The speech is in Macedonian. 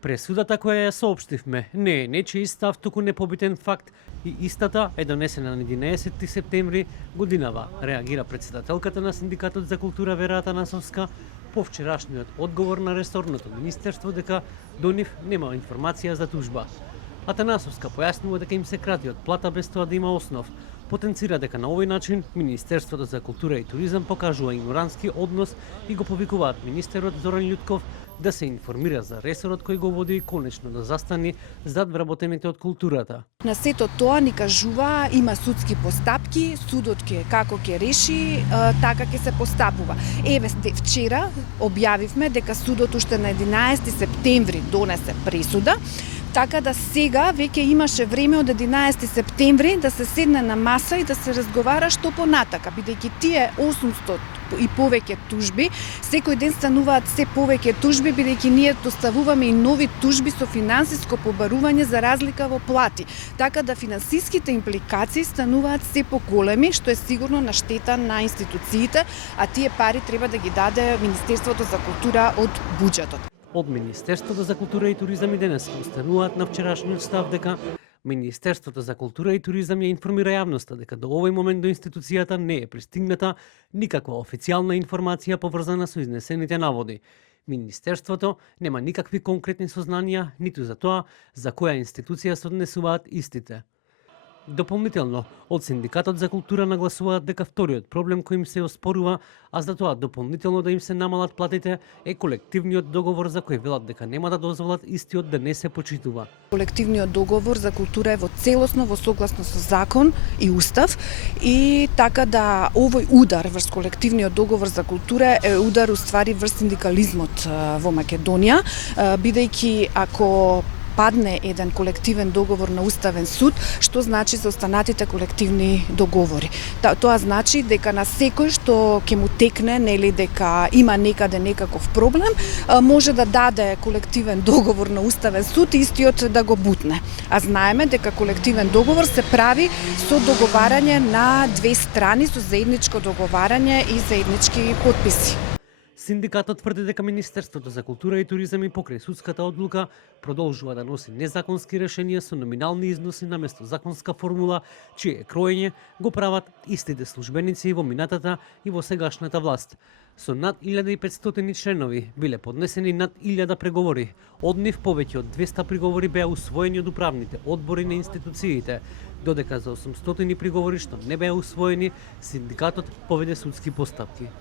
Пресудата која ја соопштивме не е нечиј став, туку непобитен факт и истата е донесена на 11 септември годинава, реагира председателката на Синдикатот за култура Вера Атанасовска по вчерашниот одговор на ресорното министерство дека до нив нема информација за тужба. Атанасовска појаснува дека им се крати од плата без тоа да има основ. Потенцира дека на овој начин Министерството за култура и туризам покажува игнорантски однос и го повикуваат министерот Зоран Љутков да се информира за ресорот кој го води и конечно да застани зад вработените од културата. На сето тоа ни кажува има судски постапки, судот како ќе реши, така ќе се постапува. Еве вчера објавивме дека судот уште на 11 септември донесе пресуда. Така да сега веќе имаше време од 11 септември да се седне на маса и да се разговара што понатака, бидејќи тие 800 и повеќе тужби, секој ден стануваат се повеќе тужби, бидејќи ние доставуваме и нови тужби со финансиско побарување за разлика во плати. Така да финансиските импликации стануваат се поголеми, што е сигурно на штета на институциите, а тие пари треба да ги даде Министерството за култура од буџетот. Од Министерството за култура и туризам и денес устануваат на вчерашниот став дека Министерството за култура и туризам ја информира јавноста дека до овој момент до институцијата не е пристигната никаква официјална информација поврзана со изнесените наводи. Министерството нема никакви конкретни сознанија ниту за тоа за која институција се однесуваат истите. Дополнително, од Синдикатот за култура нагласуваат дека вториот проблем кој им се оспорува, а за тоа дополнително да им се намалат платите, е колективниот договор за кој велат дека нема да дозволат истиот да не се почитува. Колективниот договор за култура е во целосно во согласност со закон и устав и така да овој удар врз колективниот договор за култура е удар уствари врз синдикализмот во Македонија, бидејќи ако падне еден колективен договор на Уставен суд, што значи за останатите колективни договори. Тоа значи дека на секој што ќе му текне, нели дека има некаде некаков проблем, може да даде колективен договор на Уставен суд и истиот да го бутне. А знаеме дека колективен договор се прави со договарање на две страни, со заедничко договарање и заеднички потписи. Синдикатот тврди дека Министерството за култура и туризам и покрај судската одлука продолжува да носи незаконски решенија со номинални износи наместо законска формула, чие кроење го прават истите службеници во минатата и во сегашната власт. Со над 1500 членови биле поднесени над 1000 преговори. Од нив повеќе од 200 приговори беа усвоени од управните одбори на институциите, додека за 800 приговори што не беа усвоени, синдикатот поведе судски постапки.